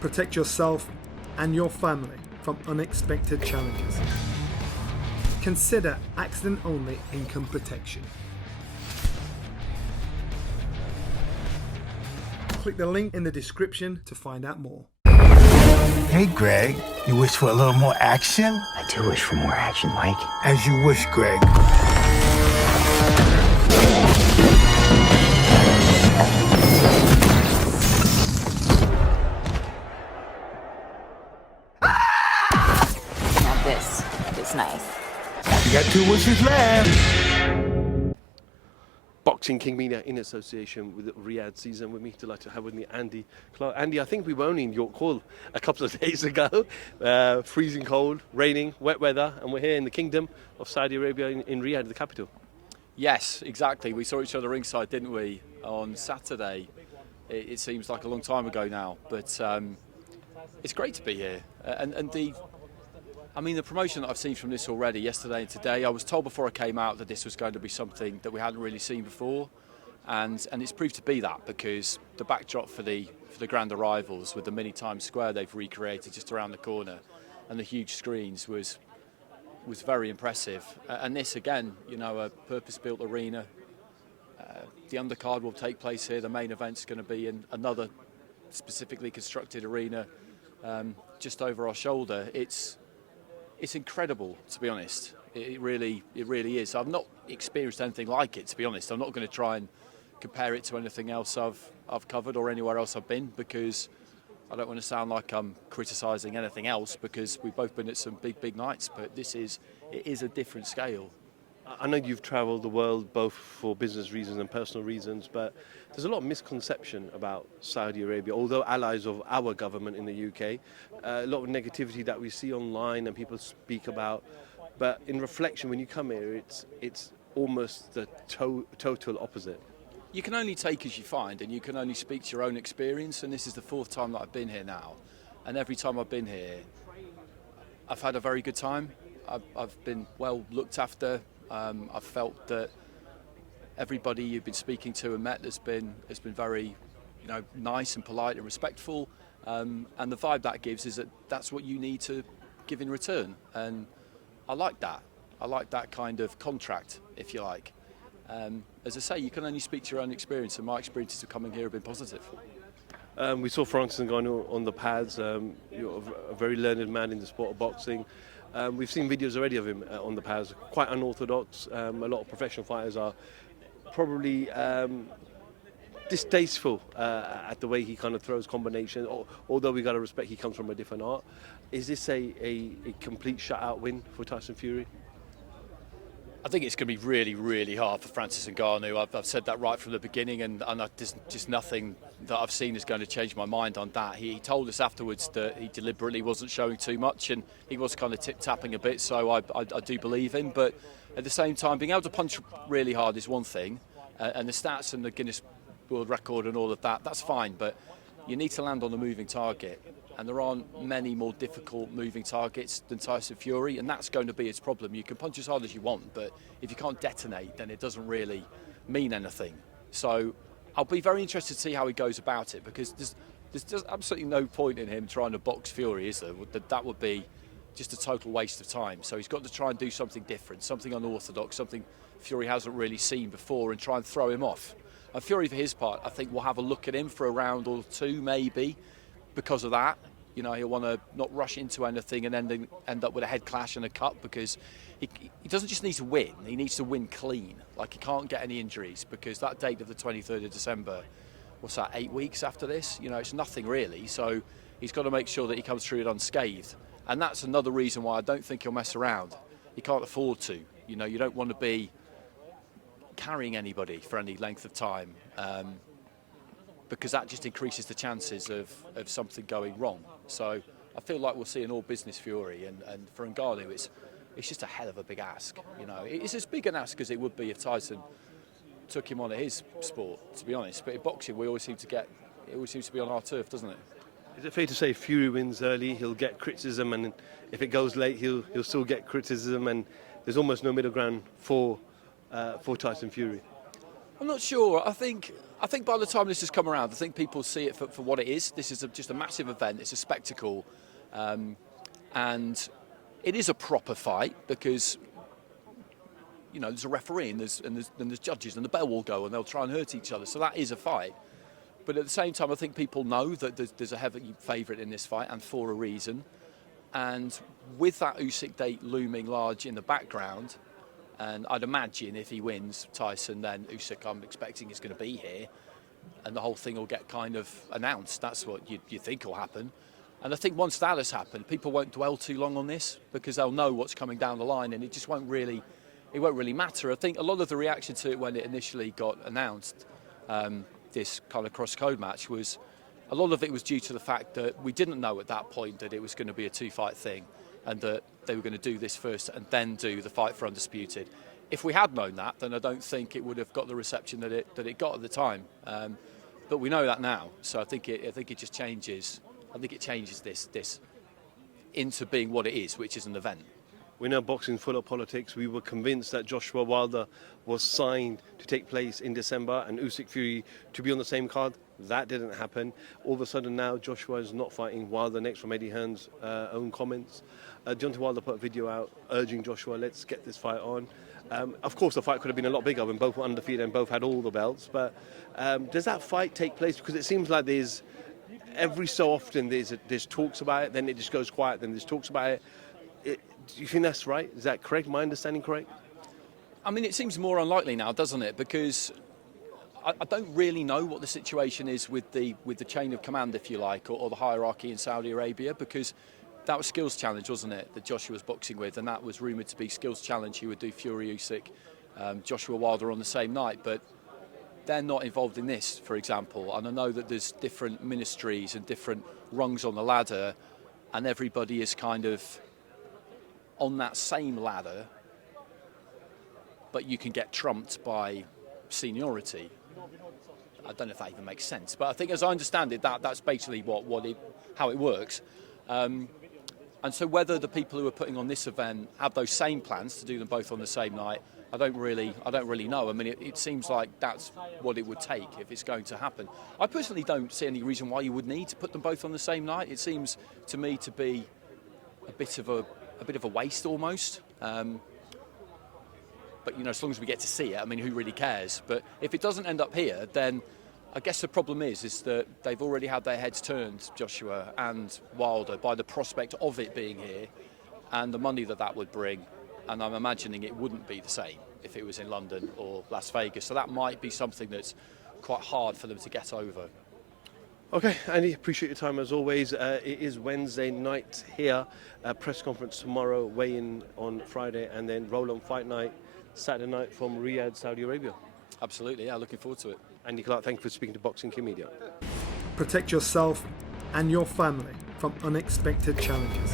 Protect yourself and your family from unexpected challenges. Consider accident-only income protection. Click the link in the description to find out more. Hey, Greg, you wish for a little more action? I do wish for more action, Mike. As you wish, Greg. Now this is nice. You got 2 wishes left. Boxing King Media in association with Riyadh season. With me, delighted to have with me Andy Clarke. Andy, I think we were only in York Hall a couple of days ago. Freezing cold, raining, wet weather, and we're here in the Kingdom of Saudi Arabia in Riyadh, the capital. Yes, exactly. We saw each other ringside, didn't we, on Saturday? It seems like a long time ago now, but it's great to be here. The promotion that I've seen from this already, yesterday and today, I was told before I came out that this was going to be something that we hadn't really seen before, and it's proved to be that, because the backdrop for the grand arrivals with the mini Times Square they've recreated just around the corner and the huge screens was very impressive. And this again, a purpose-built arena. The undercard will take place here. The main event's going to be in another specifically constructed arena just over our shoulder. It's incredible, to be honest. It really is. I've not experienced anything like it, to be honest. I'm not going to try and compare it to anything else I've covered or anywhere else I've been, because I don't want to sound like I'm criticising anything else, because we've both been at some big nights. But it is a different scale. I know you've travelled the world both for business reasons and personal reasons, but there's a lot of misconception about Saudi Arabia, although allies of our government in the UK. A lot of negativity that we see online and people speak about. But in reflection, when you come here, it's almost the total opposite. You can only take as you find, and you can only speak to your own experience. And this is the 4th time that I've been here now. And every time I've been here, I've had a very good time. I've been well looked after. I've felt that everybody you've been speaking to and met has been very, nice and polite and respectful. And the vibe that gives is that that's what you need to give in return. And I like that. I like that kind of contract, if you like. As I say, you can only speak to your own experience, and my experiences of coming here have been positive. We saw Francis Ngannou on the pads. You're a very learned man in the sport of boxing. We've seen videos already of him on the pads, quite unorthodox. A lot of professional fighters are probably distasteful at the way he kind of throws combinations, although we got to respect he comes from a different art. Is this a complete shutout win for Tyson Fury? I think it's going to be really, really hard for Francis Ngannou. I've said that right from the beginning, and there's just nothing that I've seen is going to change my mind on that. He told us afterwards that he deliberately wasn't showing too much, and he was kind of tip-tapping a bit, so I do believe him. But at the same time, being able to punch really hard is one thing, and the stats and the Guinness World Record and all of that, that's fine, but you need to land on a moving target. And there aren't many more difficult moving targets than Tyson Fury, and that's going to be its problem. You can punch as hard as you want, but if you can't detonate, then it doesn't really mean anything. So I'll be very interested to see how he goes about it, because there's just absolutely no point in him trying to box Fury, is there? That would be just a total waste of time. So he's got to try and do something different, something unorthodox, something Fury hasn't really seen before, and try and throw him off. And Fury, for his part, I think will have a look at him for a round or two, maybe, because of that. He'll want to not rush into anything and end up with a head clash and a cut, because he doesn't just need to win, he needs to win clean. Like, he can't get any injuries, because that date of the 23rd of December, what's that, 8 weeks after this? It's nothing really. So he's got to make sure that he comes through it unscathed. And that's another reason why I don't think he'll mess around. He can't afford to. You don't want to be carrying anybody for any length of time, because that just increases the chances of something going wrong. So I feel like we'll see an all-business Fury, and for Ngannou, it's just a hell of a big ask. It's as big an ask as it would be if Tyson took him on at his sport, to be honest. But in boxing, it always seems to be on our turf, doesn't it? Is it fair to say if Fury wins early, he'll get criticism, and if it goes late, he'll still get criticism, and there's almost no middle ground for Tyson Fury? I'm not sure. I think by the time this has come around, I think people see it for what it is. This is just a massive event. It's a spectacle, and it is a proper fight because there's a referee and there's judges and the bell will go and they'll try and hurt each other. So that is a fight. But at the same time, I think people know that there's a heavy favourite in this fight, and for a reason. And with that Usyk date looming large in the background, and I'd imagine if he wins Tyson, then Usyk, I'm expecting, is going to be here, and the whole thing will get kind of announced. That's what you think will happen. And I think once that has happened, people won't dwell too long on this because they'll know what's coming down the line, and it just won't really matter. I think a lot of the reaction to it when it initially got announced, this kind of cross-code match, was a lot of it was due to the fact that we didn't know at that point that it was going to be a two-fight thing and that they were going to do this first and then do the fight for Undisputed. If we had known that, then I don't think it would have got the reception that it got at the time. But we know that now, so I think it just changes. I think it changes this into being what it is, which is an event. We know boxing full of politics. We were convinced that Joshua Wilder was signed to take place in December and Usyk Fury to be on the same card. That didn't happen. All of a sudden now Joshua is not fighting Wilder next, from Eddie Hearn's own comments. Deontay Wilder put a video out urging Joshua, let's get this fight on. Of course the fight could have been a lot bigger when both were undefeated and both had all the belts, but does that fight take place? Because it seems like there's every so often there's talks about it, then it just goes quiet, then there's talks about it. Do you think that's right? Is that correct? My understanding correct? I mean, it seems more unlikely now, doesn't it? Because I don't really know what the situation is with the chain of command, if you like, or the hierarchy in Saudi Arabia, because that was Skills Challenge, wasn't it, that Joshua was boxing with, and that was rumoured to be Skills Challenge. He would do Fury Usyk, Joshua Wilder on the same night, but they're not involved in this, for example. And I know that there's different ministries and different rungs on the ladder, and everybody is kind of on that same ladder, but you can get trumped by seniority. I don't know if that even makes sense, but I think, as I understand it, that's basically how it works. And so whether the people who are putting on this event have those same plans to do them both on the same night, I don't really know. I mean, it seems like that's what it would take if it's going to happen. I personally don't see any reason why you would need to put them both on the same night. It seems to me to be a bit of a waste almost. But as long as we get to see it, I mean, who really cares? But if it doesn't end up here, then I guess the problem is that they've already had their heads turned, Joshua and Wilder, by the prospect of it being here and the money that would bring. And I'm imagining it wouldn't be the same if it was in London or Las Vegas. So that might be something that's quite hard for them to get over. Okay, Andy, appreciate your time as always. It is Wednesday night here, press conference tomorrow, weigh-in on Friday, and then roll-on fight night Saturday night from Riyadh, Saudi Arabia. Absolutely, yeah, looking forward to it. Andy Clarke, thank you for speaking to Boxing King Media. Protect yourself and your family from unexpected challenges.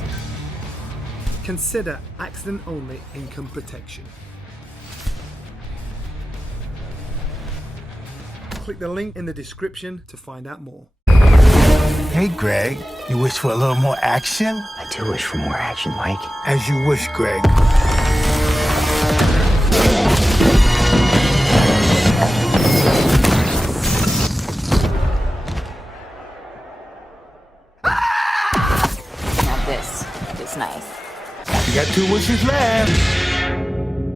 Consider accident-only income protection. Click the link in the description to find out more. Hey, Greg, you wish for a little more action? I do wish for more action, Mike. As you wish, Greg. Now this is nice. You got 2 wishes left.